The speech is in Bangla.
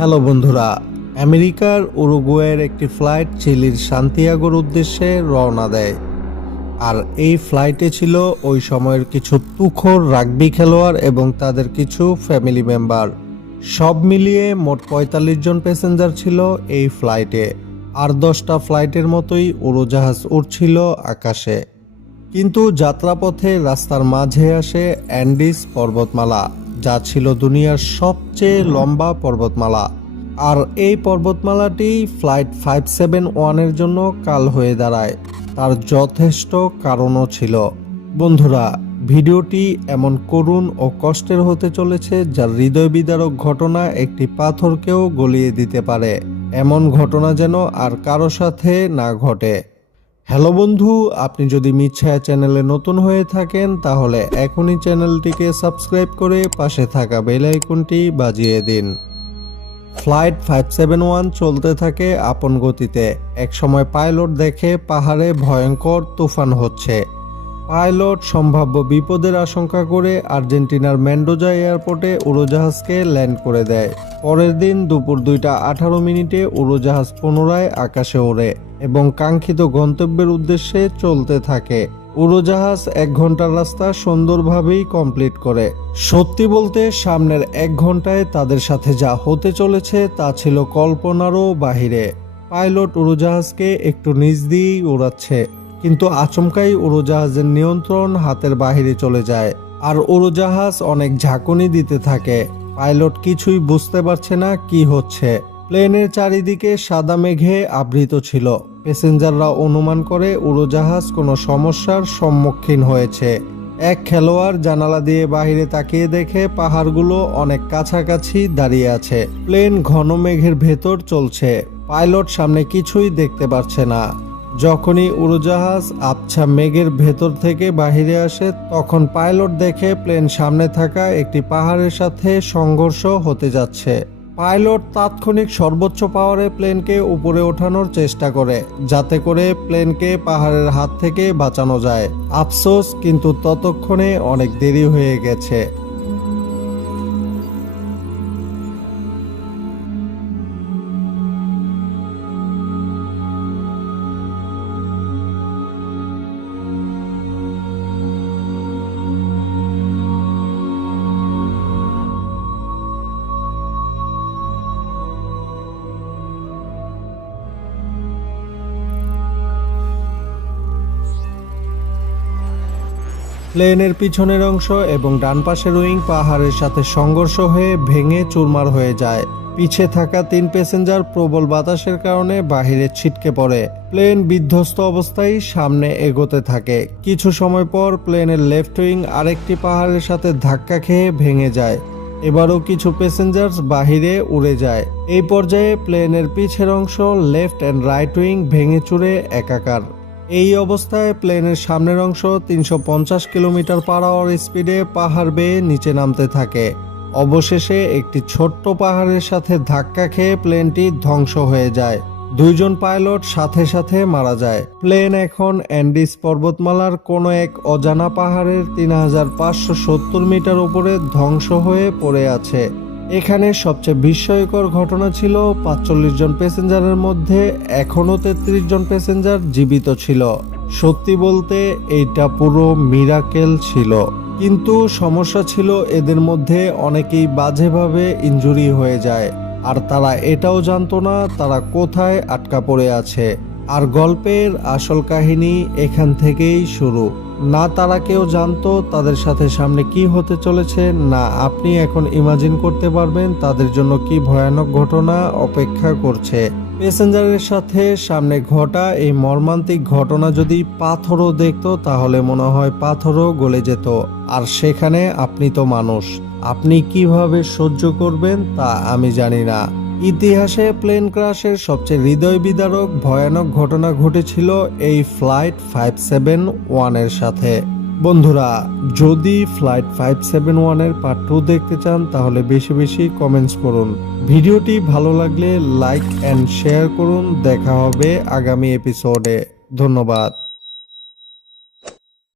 হ্যালো বন্ধুরা, আমেরিকার উরুগুয়ের একটি ফ্লাইট চিলির সান্তিয়াগোর উদ্দেশ্যে রওনা দেয়। আর এই ফ্লাইটে ছিল ওই সময়ের কিছু তুখোড় রাগবি খেলোয়াড় এবং তাদের কিছু ফ্যামিলি মেম্বার। সব মিলিয়ে মোট ৪৫ জন প্যাসেঞ্জার ছিল এই ফ্লাইটে। আর 10টা ফ্লাইটের মতোই উড়োজাহাজ উড়ছিল আকাশে। কিন্তু যাত্রাপথে রাস্তার মাঝে আসে অ্যান্ডিস পর্বতমালা, যা ছিল দুনিয়ার সবচেয়ে লম্বা পর্বতমালা। আর এই পর্বতমালাটি ফ্লাইট 571-এর জন্য কাল হয়ে দাঁড়ায়। তার যথেষ্ট কারণও ছিল। বন্ধুরা, ভিডিওটি এমন করুণ ও কষ্টের হতে চলেছে যার হৃদয় বিদারক ঘটনা একটি পাথরকেও গলিয়ে দিতে পারে। এমন ঘটনা যেন আর কারো সাথে না ঘটে। হ্যালো বন্ধু, আপনি যদি মিতছায়া চ্যানেলে নতুন হয়ে থাকেন তাহলে এখনই চ্যানেলটিকে সাবস্ক্রাইব করে পাশে থাকা বেল আইকনটি বাজিয়ে দিন। ফ্লাইট 571 চলতে থাকে আপন গতিতে। একসময় পাইলট দেখে পাহাড়ে ভয়ঙ্কর তুফান হচ্ছে। পাইলট সম্ভাব্য বিপদের আশঙ্কা করে আর্জেন্টিনার মেন্ডোজা এয়ারপোর্টে উড়োজাহাজকে ল্যান্ড করে দেয়। পরের দিন দুপুর 2:18 উড়োজাহাজ পুনরায় আকাশে ওড়ে এবং কাঙ্ক্ষিত গন্তব্যের উদ্দেশ্যে চলতে থাকে। উড়োজাহাজ 1 ঘন্টার রাস্তা সুন্দরভাবেই কমপ্লিট করে। সত্যি বলতে সামনের 1 ঘন্টায় তাদের সাথে যা হতে চলেছে তা ছিল কল্পনারও বাহিরে। পাইলট উড়োজাহাজকে একটু নিচ দিয়েই উড়াচ্ছে, কিন্তু আচমকাই উড়োজাহাজের নিয়ন্ত্রণ হাতের বাহিরে চলে যায় আর উড়োজাহাজ অনেক ঝাঁকুনি দিতে থাকে। পাইলট কিছুই বুঝতে পারছে না কি হচ্ছে। প্লেনের চারিদিকে সাদা মেঘে আবৃত ছিল। প্যাসেঞ্জাররা অনুমান করে উড়োজাহাজ কোনো সমস্যার সম্মুখীন হয়েছে। এক খেলোয়াড় জানালা দিয়ে বাহিরে তাকিয়ে দেখে পাহাড়গুলো অনেক কাছাকাছি দাঁড়িয়ে আছে। প্লেন ঘন মেঘের ভেতর চলছে। পাইলট সামনে কিছুই দেখতে পারছে না। যখনই উড়োজাহাজ আবছা মেঘের ভেতর থেকে বাহিরে আসে তখন পাইলট দেখে প্লেন সামনে থাকা একটি পাহাড়ের সাথে সংঘর্ষ হতে যাচ্ছে। পাইলট তাৎক্ষণিক সর্বোচ্চ পাওয়ারে প্লেনকে উপরে ওঠানোর চেষ্টা করে, যাতে করে প্লেনকে পাহাড়ের হাত থেকে বাঁচানো যায়। আফসোস, কিন্তু ততক্ষণে অনেক দেরি হয়ে গেছে। প্লেনের পিছনের অংশ এবং ডান পাশের উইং পাহাড়ের সাথে সংঘর্ষ হয়ে ভেঙে চুরমার হয়ে যায়। পিছে থাকা 3 প্যাসেঞ্জার প্রবল বাতাসের কারণে বাহিরে ছিটকে পড়ে। প্লেন বিধ্বস্ত অবস্থায় সামনে এগোতে থাকে। কিছু সময় পর প্লেনের লেফট উইং আরেকটি পাহাড়ের সাথে ধাক্কা খেয়ে ভেঙে যায়। এবারও কিছু প্যাসেঞ্জার বাহিরে উড়ে যায়। এই পর্যায়ে প্লেনের পিছের অংশ লেফট অ্যান্ড রাইট উইং ভেঙে চুরে একাকার। এই অবস্থায় প্লেনের সামনের অংশ 350 কিলোমিটার পার আওয়ার স্পিডে পাহাড় বেয়ে নিচে নামতে থাকে। অবশেষে একটি ছোট্ট পাহাড়ের সাথে ধাক্কা খেয়ে প্লেনটি ধ্বংস হয়ে যায়। 2 জন পাইলট সাথে সাথে মারা যায়। প্লেন এখন অ্যান্ডিস পর্বতমালার কোনো এক অজানা পাহাড়ের 3570 মিটার উপরে ধ্বংস হয়ে পড়ে আছে। এখানে সবচেয়ে বিস্ময়কর ঘটনা ছিল 45 জন প্যাসেঞ্জারের মধ্যে এখনো 33 জন প্যাসেঞ্জার জীবিত ছিল। সত্যি বলতে এইটা পুরো মিরাকেল ছিল। কিন্তু সমস্যা ছিল এদের মধ্যে অনেকেই বাজেভাবে ইনজুরি হয়ে যায়, আর তারা এটাও জানতো না তারা কোথায় আটকা পড়ে আছে। আর গল্পের আসল কাহিনী এখান থেকেই শুরু। না তারা কেউ জানতো তাদের সাথে সামনে কি হতে চলেছে, না আপনি এখন ইমাজিন করতে পারবেন তাদের জন্য কি ভয়ানক ঘটনা অপেক্ষা করছে। প্যাসেঞ্জারের সাথে সামনে ঘটা এই মর্মান্তিক ঘটনা যদি পাথরও দেখতো তাহলে মনে হয় পাথরও গলে যেত। আর সেখানে আপনি তো মানুষ, আপনি কিভাবে সহ্য করবেন তা আমি জানি না। ইতিহাসে প্লেন ক্রাশের সবচেয়ে হৃদয় বিদারক ভয়ানক ঘটনা ঘটেছিল এই ফ্লাইট 571-এর সাথে। বন্ধুরা, যদি ফ্লাইট 571-এর পার্ট 2 দেখতে চান তাহলে বেশি বেশি কমেন্টস করুন। ভিডিওটি ভালো লাগলে লাইক অ্যান্ড শেয়ার করুন। দেখা হবে আগামী এপিসোডে। ধন্যবাদ।